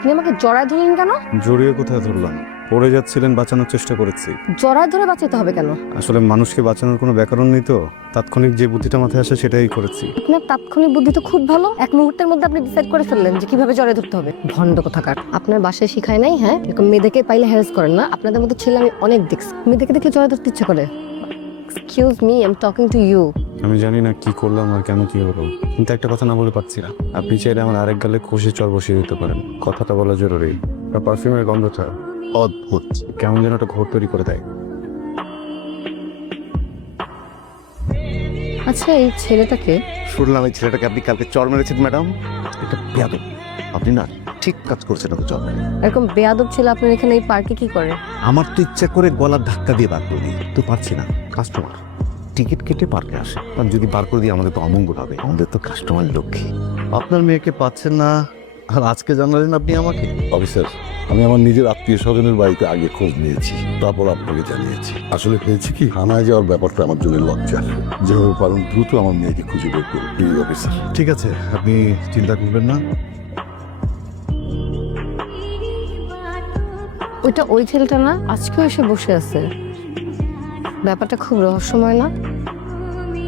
আপনি আমাকে জড়ায় ধরলেন কেন? জড়িয়ে কোথায় ধরলাম? পড়ে যাচ্ছিলেন, বাঁচানোর চেষ্টা করেছি। জড়ায় ধরে বাঁচাতে হবে কেন? আসলে মানুষকে বাঁচানোর কোনো ব্যাকরণ নেই তো, তাৎক্ষণিক যে বুদ্ধিটা মাথায় আসে সেটাই করেছি। আপনার তাৎক্ষণিক বুদ্ধি তো খুব ভালো, এক মুহূর্তের মধ্যে আপনি ডিসাইড করে ফেললেন যে কিভাবে জড়ায় ধরতে হবে। ভণ্ড কোথাকার। আপনার বাসায় শিখায় নাই? হ্যাঁ, এরকম মেয়েদেরকে পাইলে হ্যারাস করেন না? আপনাদের মতো ছেলে আমি অনেক দেখছি, মেয়েদেরকে দেখলে জড়ায় ধরতে ইচ্ছে করে। Excuse me, I am talking to you. আমি জানি না কি করলাম আর কেন কি হলো, কিন্তু একটা কথা না বলে পারছি না। আপনি চাইলে আমার আরেক গালে কষে চর বসিয়ে দিতে পারেন, কথাটা বলা জরুরি। পারফিউমের গন্ধটা অদ্ভুত, কেমন যেন একটা ঘোর তৈরি করে দেয়। আচ্ছা, এই ছেলেটাকে? শুনলাম এই ছেলেটাকে আপনি কালকে চর মেরেছেন ম্যাডাম। এটা বেয়াদব, আপনি না ঠিক কাজ করছেন না তো চর মেরে। এরকম বেয়াদব ছেলে আপনার এখানে এই পার্কে কি করে? আমার তো ইচ্ছা করে গলার ধাক্কা দিয়ে বার করে দিই, তো পারছি না। কাস্টমার টিকিট কেটে পার্কে আসে, আর যদি বার করে দিই আমাদের তো অমঙ্গল হবে, আমাদের তো কাস্টমার লক্ষ্মী। আপনার মেয়েকে পাচ্ছেন না আর আজকে জানালেন আপনি আমাকে? অফিসার, আমি আমার নিজের আত্মীয় স্বজনের বাড়িতে আগে খোঁজ নিয়েছি, তারপর আপনাকে জানিয়েছি। আসলে পেয়েছি কি, থানায় যাওয়ার ব্যাপারটা আমার জন্য লজ্জার। যেভাবে পারেন দ্রুত আমার মেয়েকে খুঁজে বের করুন প্লিজ অফিসার। ঠিক আছে, আপনি চিন্তা করবেন না। ওইটা ওই ছেলেটা না? আজকেও এসে বসে আছে। ব্যাপারটা খুব রহস্যময় না?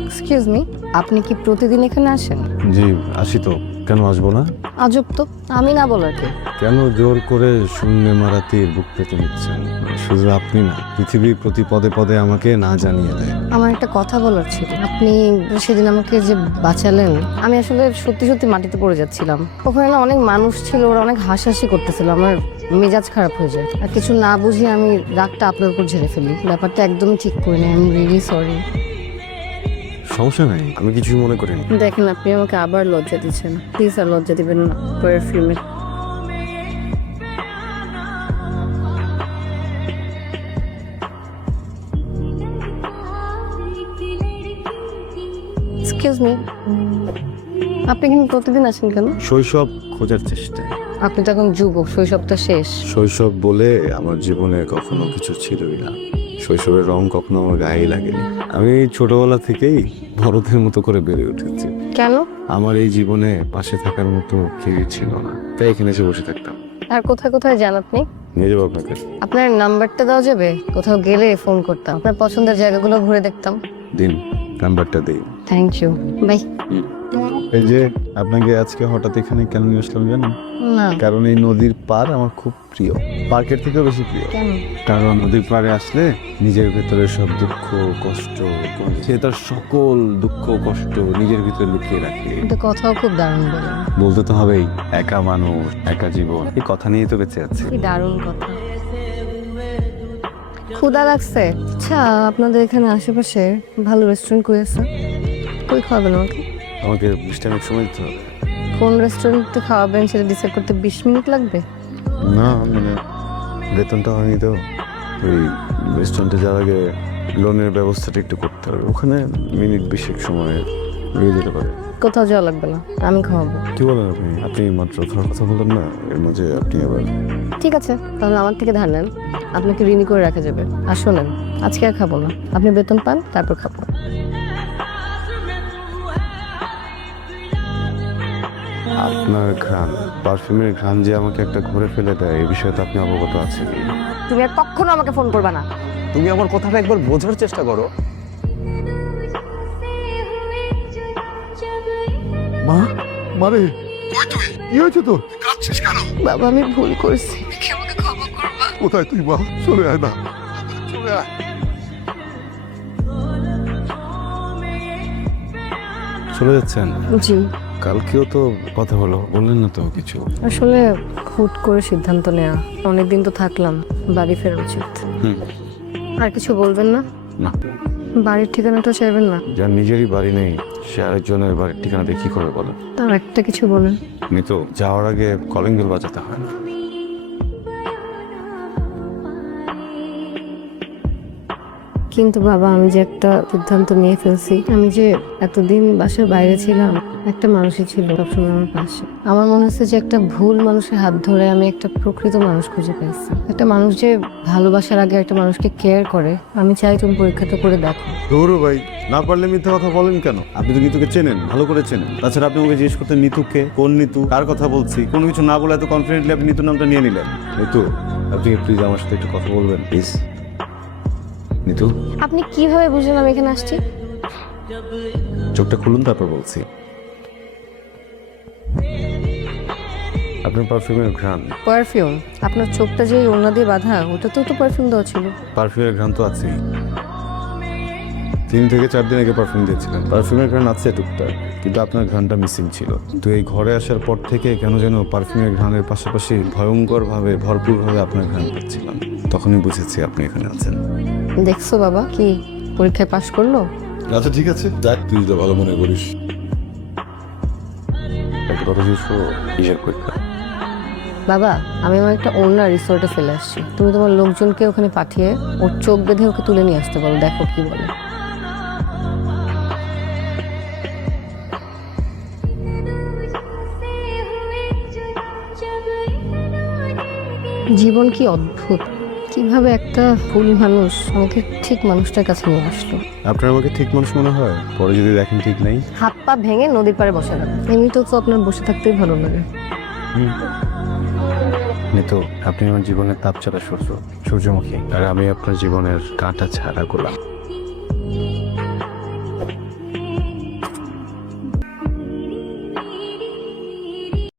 এক্সকিউজ মি, আপনি কি প্রতিদিন এখানে আসেন? জি আসি তো, কেন আসবো না? আজব তো, আমি না বলার কি? কেন জোর করে শূন্য মারাতে বুক পেতে নিচ্ছেন? শুধু আপনি না, পৃথিবীর প্রতি পদে পদে আমাকে না জানিয়ে দেয়। আমার একটা কথা বলার ছিল। আপনি সেদিন আমাকে যে বাঁচালেন, আমি আসলে সত্যি সত্যি মাটিতে পড়ে যাচ্ছিলাম। ওখানে না অনেক মানুষ ছিল, ওরা অনেক হাসাহাসি করতেছিল। আমার মেজাজ খারাপ হয়ে যায়, আর কিছু না বুঝে আমি রাগটা আপনার উপর ঝেড়ে ফেলি। ব্যাপারটা একদমই ঠিক করিনি, আই এম রিয়েলি সরি। সমস্যা নাই, আমি কিছুই মনে করিনি। দেখেন, আপনি আমাকে আবার লজ্জা দিচ্ছেন। প্লিজ আর লজ্জা দিবেন না। পারফিউমের এক্সকিউজ মি, আপনি কিন্তু প্রতিদিন আসেন কেন? শৈশব খোঁজার চেষ্টায়। আপনি তো এখন যুবক, শৈশবটা শেষ। শৈশব বলে আমার জীবনে কখনো কিছু ছিলই না। শৈশবের রং কখনো আমার গায়ে লাগেনি। আমি ছোটবেলা থেকেই বড়দের মতো করে বেড়ে উঠেছি। কেন? আমার এই জীবনে পাশে থাকার মতো কেউই ছিল না, তাই এখানে এসে বসে থাকতাম। আর কোথায় কোথায় যান আপনি? নিয়ে যাবো আপনাকে। আপনার নাম্বারটা দেওয়া যাবে? কোথাও গেলে ফোন করতাম, আপনার পছন্দের জায়গাগুলো ঘুরে দেখতাম। দিন, নাম্বারটা দিই। Thank you, bye. এই যে আপনাকে আজকে হঠাৎ এখানে কেন নিয়ে আসলাম জানেন? না। কারণ এই নদীর পার আমার খুব প্রিয়, পার্কের থেকেও বেশি প্রিয়। কেন? কারণ নদীর পাড়ে আসলে নিজের ভেতরে সব দুঃখ কষ্ট, সে তার সকল দুঃখ কষ্ট নিজের ভিতরে লুকিয়ে রাখে। এটা কথাও খুব দারুণ বলেন। বলতে তো হবেই, একা মানুষ একা জীবন, এই কথা নিয়ে তো বেঁচে আছে। কি দারুণ কথা। ক্ষুধা লাগছে? আচ্ছা, আপনাদের এখানে আশেপাশে ভালো রেস্টুরেন্ট কই আছে? কই খাওয়াবেন আমাকে? আমাকে বিশ্রামের সময় দিতে হবে। কোন রেস্টুরেন্টে খাওয়াবেন সেটা ডিসাইড করতে 20 মিনিট লাগবে? না মানে বেতনটা হয়নি তো, ওই রেস্টুরেন্টে যাওয়ার আগে লোনের ব্যবস্থাটা একটু করতে হবে। ওখানে মিনিট 20 সময় হয়ে যেতে পারে। কোথাও যাওয়া লাগবে না, আমি খাওয়াবো। কি বলেন আপনি? আপনি মাত্র খাওয়ার কথা বললেন না, এর মাঝে আপনি আবার। ঠিক আছে, তাহলে আমার থেকে ধার নেন, আপনাকে ঋণী করে রাখা যাবে। আর শোনেন, আজকে আর খাবো না, আপনি বেতন পান তারপর খাবো। আপনার ঘ্রাণ, পারফিউমের ঘ্রাণ যে আমাকে একটা ঘুরে ফেলে দেয়, এই বিষয়ে তো আপনি অবগত আছেন। তুমি আর কখনো আমাকে ফোন করবে না। তুমি আমার কথাটা একবার বোঝার চেষ্টা করো। মা, মারে কি হয়েছে তোর? কাঁদছিস কেন? বাবা, আমি ভুল করছি, আমাকে ক্ষমা করবা। কোথায় তুই মা? চলে আয় না, চলে আয়। চলে যাচ্ছেন? জি, কালকেও তো কথা হলো, বললেন না তো কিছু? আসলে হুট করে সিদ্ধান্ত নেওয়া। অনেকদিন তো থাকলাম, বাড়ি ফেরা উচিত। হুম। আর কিছু বলবেন না? না। বাড়ির ঠিকানাটা চাইবেন না? যার নিজেরই বাড়ি নেই সে আরেকজনের বাড়ির ঠিকানা দিয়ে কি করে বলো? তার একটা কিছু বলেন। আমি তো যাওয়ার আগে কলিং বেল বাজাতে হয় না। কিন্তু বাবা আমি যে একটা সিদ্ধান্ত নিয়ে ফেলছি, আমি যে এতদিন বাসার বাইরে ছিলাম, একটা মানুষই ছিল সবসময় আমার পাশে। আমার মনে হচ্ছে যে একটা ভুল মানুষের হাত ধরে আমি একটা প্রকৃত মানুষ খুঁজে পেয়েছি, একটা মানুষ যে ভালোবাসার আগে একটা মানুষকে কেয়ার করে। আমি চাই তুমি পরীক্ষাটা করে দেখো। গৌরব ভাই, না পারলে মিথ্যা কথা বলেন কেন? আপনি তো নিতুকে চেনেন, ভালো করে চেনেন। তাছাড়া আপনি আমাকে জিজ্ঞেস করতেন নিতুকে, কোন নিতু, কার কথা বলছি, কোনো কিছু না বলে এত কনফিডেন্টলি আপনি নিতুর নামটা নিয়ে নিলেন। নিতু, আপনি প্লিজ আমার সাথে একটু কথা বলবেন প্লিজ। নিতু, আপনি কিভাবে বুঝলেন আমি এখানে আসছি? চোখটা খুলুন তারপর বলছি। আপনার পারফিউমের ঘ্রাণ। পারফিউম? আপনার চোখটা যে ওড়না দিয়ে বাঁধা, ওটাতেও তো পারফিউম দেওয়া ছিল। পারফিউমের ঘ্রাণ তো আছেই। 3 থেকে 4 দিন আগে পারফিউম দিয়েছিলেন। পারফিউমের ঘ্রাণ আছে টুকটাক, কিন্তু আপনার ঘ্রাণটা মিসিং ছিল। কিন্তু এই ঘরে আসার পর থেকে কেন যেন পারফিউমের ঘ্রাণের পাশাপাশি ভয়ঙ্করভাবে ভরপুরভাবে আপনার ঘ্রাণ পাচ্ছিলাম। তখনই বুঝেছি আপনি এখানে আছেন। দেখছো বাবা, কি পরীক্ষায় পাশ করলো? আচ্ছা ঠিক আছে, দেখ তুই যেটা ভালো মনে করিস। একটা কথা জিজ্ঞেস করবো? কিসের পরীক্ষা? বাবা, আমি আমার একটা ওড়না রিসোর্টে ফেলে আসছি, তুমি তোমার লোকজনকে ওখানে পাঠিয়ে ওর চোখ বেঁধে ওকে তুলে নিয়ে আসতে পারো, দেখো কি বলে। জীবন কি অদ্ভুত, কিভাবে একটা ভুল মানুষ আমাকে ঠিক মানুষটার কাছে নিয়ে আসলো। আপনার আমাকে ঠিক মানুষ মনে হয়, পরে যদি দেখেন ঠিক নাই। হাত পা ভেঙে নদীর পাড়ে বসে গেল। এমনিতেও তো আপনার বসে থাকতেই ভালো লাগে। নিতু, আপনি আমার জীবনের তাপ ছাড়া সূর্য, সূর্যমুখী, আর আমি আপনার জীবনের কাঁটা ছাড়া গোলাপ।